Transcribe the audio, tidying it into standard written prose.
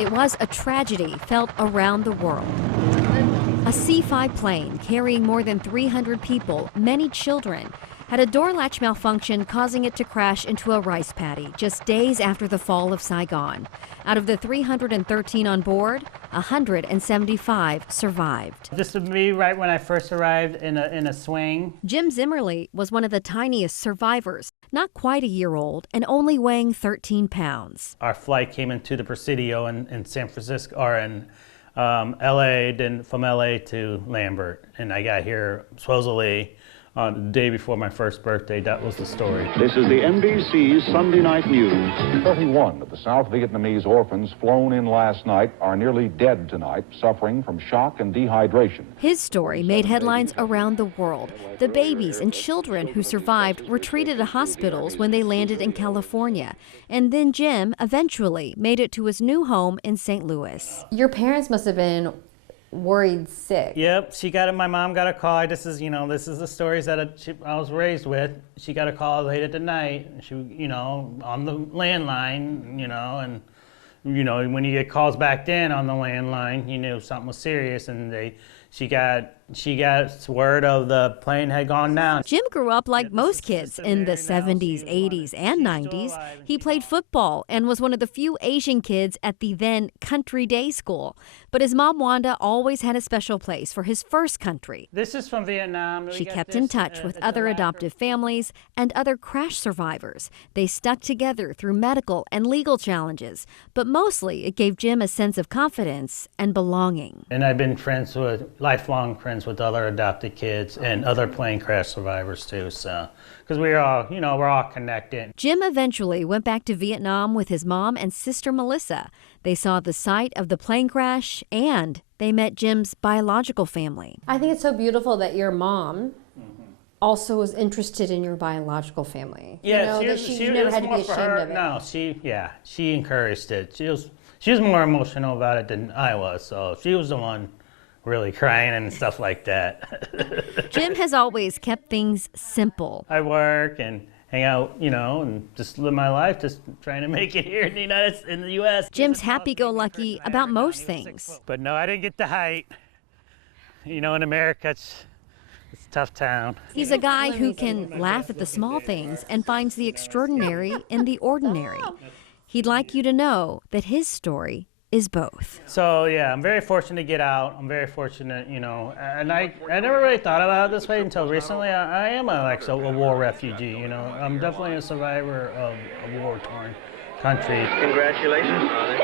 It was a tragedy felt around the world. A C-5 plane carrying more than 300 people, many children, had a door latch malfunction, causing it to crash into a rice paddy just days after the fall of Saigon. Out of the 313 on board, 175 survived. This was me right when I first arrived in a swing. Jim Zimmerly was one of the tiniest survivors, not quite a year old and only weighing 13 pounds. Our flight came into the Presidio in San Francisco, or in LA, then from LA to Lambert. And I got here supposedly the day before my first birthday. That was the story. This is the NBC's Sunday Night News. 31 of the South Vietnamese orphans flown in last night are nearly dead tonight, suffering from shock and dehydration. His story made headlines around the world. The babies and children who survived were treated at hospitals when they landed in California. And then Jim eventually made it to his new home in St. Louis. Your parents must have been worried sick. Yep, my mom got a call. This is the stories that I was raised with. She got a call late at the night. She, on the landline, and when you get calls back then on the landline, you knew something was serious, and she got word of the plane had gone down. Jim grew up like most kids in the 70s, 80s, and 90s. He played football and was one of the few Asian kids at the then country day school. But his mom, Wanda, always had a special place for his first country. This is from Vietnam. She kept in touch with other adoptive families and other crash survivors. They stuck together through medical and legal challenges. But mostly, it gave Jim a sense of confidence and belonging. And I've been lifelong friends with other adopted kids and other plane crash survivors too, so because we're all connected. Jim eventually went back to Vietnam with his mom and sister Melissa. They saw the site of the plane crash and they met Jim's biological family. I think it's so beautiful that your mom also was interested in your biological family. Yeah, you never had to be ashamed of it. No, she encouraged it. She was more emotional about it than I was, so she was the one really crying and stuff like that. Jim has always kept things simple. I work and hang out, and just live my life, just trying to make it here in the U.S. Jim's happy-go-lucky about most things. But no, I didn't get the height. In America, it's a tough town. He's a guy who can laugh at the small things and finds the extraordinary in the ordinary. He'd like you to know that his story is both. So yeah, I'm very fortunate to get out. I'm very fortunate, and I never really thought about it this way until recently. I am a war refugee, I'm definitely a survivor of a war-torn country. Congratulations, Father.